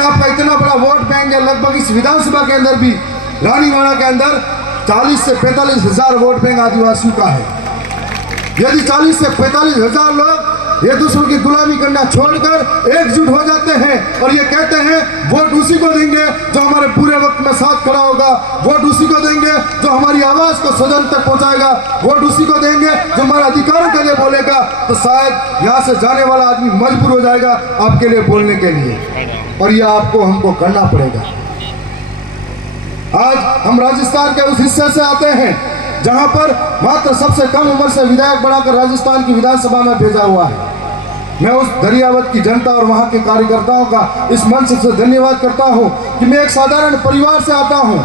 आपका इतना बड़ा वोट बैंक है, लगभग इस विधानसभा के अंदर भी रानीवाड़ा के अंदर 40 से 45 हजार वोट बैंक आदिवासियों का है। यदि 40 से 45 हजार लोग ये दूसरों की गुलामी करना छोड़कर एकजुट हो जाते हैं और ये कहते हैं वोट उसी को देंगे जो हमारे पूरे वक्त में साथ खड़ा होगा, वोट उसी को देंगे जो हमारी आवाज को सदन तक पहुंचाएगा, वोट उसी को देंगे जो हमारे अधिकारों के लिए बोलेगा, तो शायद यहाँ से जाने वाला आदमी मजबूर हो जाएगा आपके लिए बोलने के लिए, और यह आपको हमको करना पड़ेगा। आज हम राजस्थान के उस हिस्से से आते हैं जहां पर मात्र सबसे कम उम्र से विधायक बनाकर राजस्थान की विधानसभा में भेजा हुआ है। मैं उस दरियावत की जनता और वहां के कार्यकर्ताओं का इस मंच से धन्यवाद करता हूं कि मैं एक साधारण परिवार से आता हूं,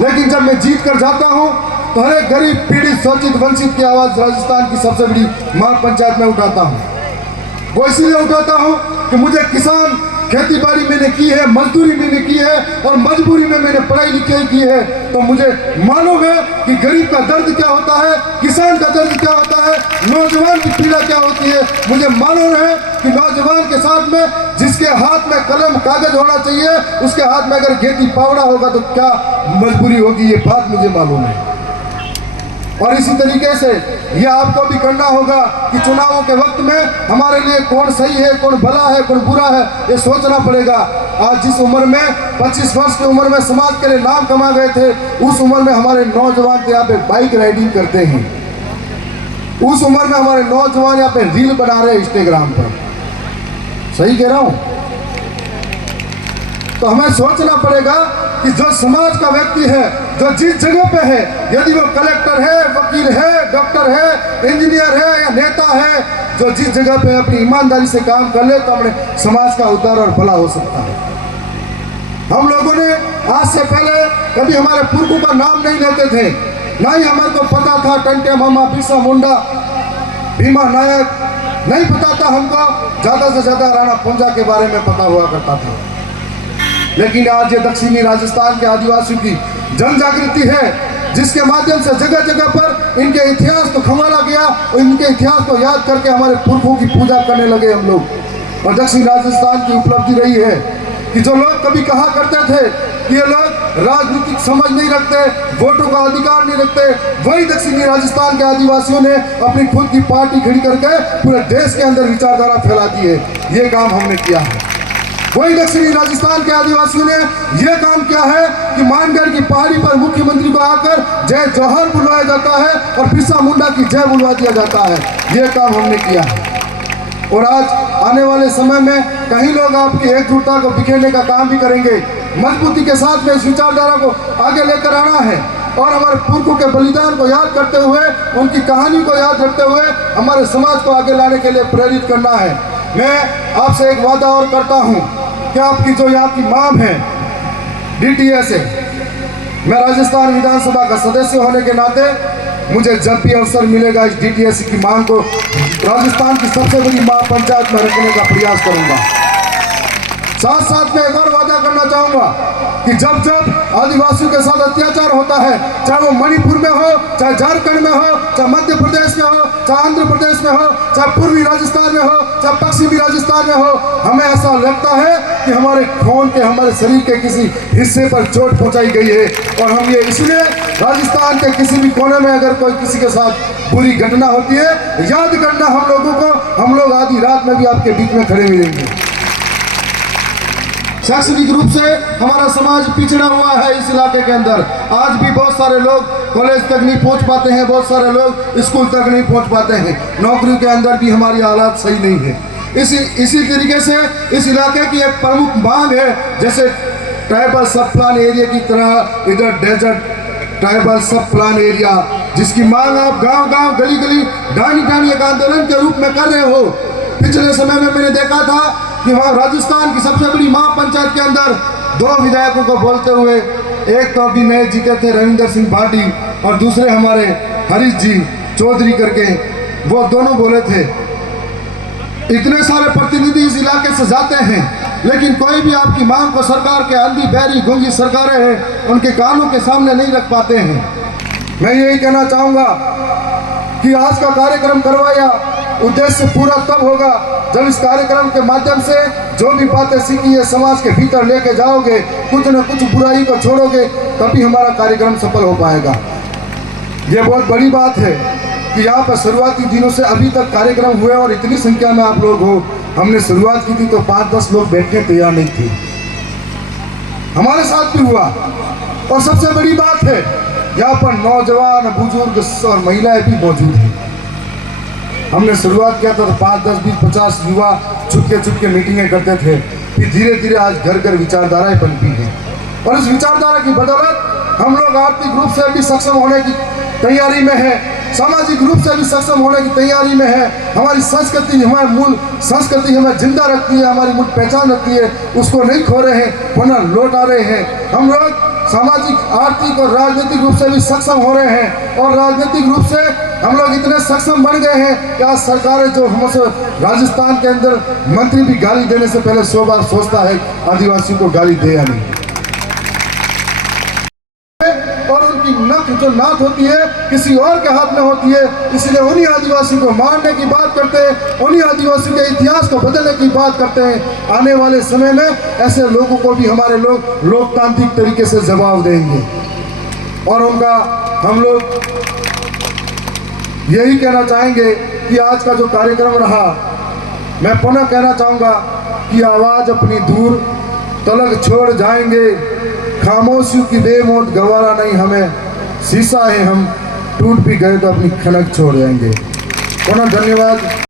लेकिन जब मैं जीत कर जाता हूं तो हर एक गरीब, पीड़ित, शोषित, वंचित की आवाज राजस्थान की सबसे बड़ी महापंचायत में उठाता हूं। वो इसीलिए उठाता हूं कि मुझे किसान खेती बाड़ी मैंने की है, मजदूरी मैंने की है और मजबूरी में मैंने पढ़ाई लिखाई की है, तो मुझे मालूम है कि गरीब का दर्द क्या होता है, किसान का दर्द क्या होता है, नौजवान की पीड़ा क्या होती है। मुझे मालूम है कि नौजवान के साथ में जिसके हाथ में कलम कागज होना चाहिए, उसके हाथ में अगर खेती पावड़ा होगा तो क्या मजबूरी होगी, ये बात मुझे मालूम है। और इसी तरीके से ये आपको भी करना होगा कि चुनावों के वक्त में हमारे लिए कौन सही है, कौन भला है, कौन बुरा है, ये सोचना पड़ेगा। आज जिस उम्र में 25 वर्ष की उम्र में समाज के लिए नाम कमा गए थे, उस उम्र में हमारे नौजवान यहाँ पे बाइक राइडिंग करते हैं, उस उम्र में हमारे नौजवान यहाँ पे रील बना रहे हैं इंस्टाग्राम पर। सही कह रहा हूं? तो हमें सोचना पड़ेगा कि जो समाज का व्यक्ति है, जो जिस जगह पे है, यदि वो कलेक्टर है, वकील है, डॉक्टर है, इंजीनियर है या नेता है, जो जिस जगह पे अपनी ईमानदारी से काम कर ले तो अपने समाज का उद्धार और भला हो सकता है। हम लोगों ने आज से पहले कभी हमारे पुरखों का नाम नहीं लेते थे, ना ही हमारे को पता था टंटे मामा, बिरसा मुंडा, भीमा नायक, नहीं पता था हमको। ज्यादा से ज्यादा राणा पुंजा के बारे में पता हुआ करता था। लेकिन आज ये दक्षिणी राजस्थान के आदिवासियों की जन जागृति है, जिसके माध्यम से जगह जगह पर इनके इतिहास को खंगाला गया और इनके इतिहास को याद करके हमारे पुरखों की पूजा करने लगे हम लोग। और दक्षिण राजस्थान की उपलब्धि रही है कि जो लोग कभी कहा करते थे कि ये लोग राजनीतिक समझ नहीं रखते, वोटों का अधिकार नहीं रखते, वही दक्षिणी राजस्थान के आदिवासियों ने अपनी खुद की पार्टी खड़ी करके पूरे देश के अंदर विचारधारा फैला दी है। ये काम हमने किया है। वही दक्षिणी राजस्थान के आदिवासियों ने यह काम किया है कि मानगढ़ की पहाड़ी पर मुख्यमंत्री को आकर जय जौहर बुलवाया जाता है और बिरसा मुंडा की जय बुलवा दिया जाता है। यह काम हमने किया है। और आज आने वाले समय में कई लोग आपकी एकजुटता को बिखेरने का काम भी करेंगे। मजबूती के साथ में इस विचारधारा को आगे लेकर आना है और हमारे पुरखों के बलिदान को याद करते हुए, उनकी कहानी को याद रखते हुए हमारे समाज को आगे लाने के लिए प्रेरित करना है। मैं आपसे एक वादा और करता हूं कि आपकी जो यहाँ की मांग है DTS है, मैं राजस्थान विधानसभा का सदस्य होने के नाते मुझे जब भी अवसर मिलेगा इस DTS की मांग को राजस्थान की सबसे बड़ी महापंचायत में रखने का प्रयास करूंगा। साथ साथ में एक और वादा करना चाहूंगा कि जब जब आदिवासियों के साथ अत्याचार होता है, चाहे वो मणिपुर में हो, चाहे झारखंड में हो, चाहे मध्य प्रदेश में हो, चाहे आंध्र प्रदेश में हो, चाहे पूर्वी राजस्थान में हो, चाहे पश्चिमी राजस्थान में हो, हमें ऐसा लगता है कि हमारे खून के, हमारे शरीर के किसी हिस्से पर चोट पहुंचाई गई है। और हम ये इसलिए राजस्थान के किसी भी कोने में अगर कोई किसी के साथ बुरी घटना होती है, याद करना हम लोगों को, हम लोग आधी रात में भी आपके बीच में खड़े मिलेंगे। शैक्षणिक रूप से हमारा समाज पिछड़ा हुआ है इस इलाके के अंदर। आज भी बहुत सारे लोग कॉलेज तक नहीं पहुंच पाते हैं, बहुत सारे लोग स्कूल तक नहीं पहुंच पाते हैं। नौकरी के अंदर भी हमारी हालात सही नहीं है। इसी तरीके से इस इलाके की एक प्रमुख मांग है, जैसे ट्राइबल सब प्लान एरिया की तरह इधर desert tribal sub plan area, जिसकी मांग आप गांव गांव, गली गली, ढाणी ढाणी एक आंदोलन के रूप में कर रहे हो। पिछले समय में मैंने देखा था कि वहाँ राजस्थान की सबसे बड़ी महापंचायत के अंदर 2 विधायकों को बोलते हुए, एक तो अभी नए जीते थे रविंदर सिंह भाटी और दूसरे हमारे हरीश जी चौधरी करके, वो दोनों बोले थे। इतने सारे प्रतिनिधि इस इलाके से जाते हैं, लेकिन कोई भी आपकी मांग को सरकार के अंधी बहरी गूंगी सरकारें हैं, उनके कानों के सामने नहीं रख पाते हैं। मैं यही कहना चाहूँगा कि आज का कार्यक्रम करवाया उद्देश्य पूरा तब होगा जब इस कार्यक्रम के माध्यम से जो भी बातें सीखी है समाज के भीतर लेके जाओगे, कुछ न कुछ बुराई को छोड़ोगे, तभी हमारा कार्यक्रम सफल हो पाएगा। ये बहुत बड़ी बात है कि यहाँ पर शुरुआती दिनों से अभी तक कार्यक्रम हुए और इतनी संख्या में आप लोग हो। हमने शुरुआत की थी तो 5-10 लोग बैठने तैयार नहीं थे, हमारे साथ भी हुआ। और सबसे बड़ी बात है यहाँ पर नौजवान, बुजुर्ग और महिलाएं भी मौजूद हैं। हमने शुरुआत किया था तो 5, 10, 20, 50 युवा छुपके मीटिंगें करते थे। फिर धीरे धीरे आज घर घर विचारधाराएं पनपी हैं और इस विचारधारा की बदौलत हम लोग आर्थिक रूप से भी सक्षम होने की तैयारी में है, सामाजिक रूप से भी सक्षम होने की तैयारी में है। हमारी संस्कृति, हमारी मूल संस्कृति हमें जिंदा रखती है, हमारी मूल पहचान रखती है, उसको नहीं खो रहे हैं, पुनः लौटा रहे हैं। हम लोग सामाजिक, आर्थिक और राजनीतिक रूप से भी सक्षम हो रहे हैं और राजनीतिक रूप से हम लोग इतने सक्षम बन गए हैं कि आज सरकारें जो हमसे राजस्थान के अंदर मंत्री भी गाली देने से पहले 100 बार सोचता है आदिवासी को गाली दे या नहीं। और उनकी नक जो नाक होती है किसी और के हाथ में होती है, इसलिए उन्हीं आदिवासी को मारने की बात करते हैं, उन्हीं आदिवासी के इतिहास को बदलने की बात करते हैं। आने वाले समय में ऐसे लोगों को भी हमारे लोग लोकतांत्रिक तरीके से जवाब देंगे और उनका हम लोग यही कहना चाहेंगे कि आज का जो कार्यक्रम रहा, मैं पुनः कहना चाहूँगा कि आवाज़ अपनी दूर तलक छोड़ जाएंगे, खामोशियों की बेमौत गवारा नहीं हमें, शीशा है हम, टूट भी गए तो अपनी खनक छोड़ जाएंगे। पुनः धन्यवाद।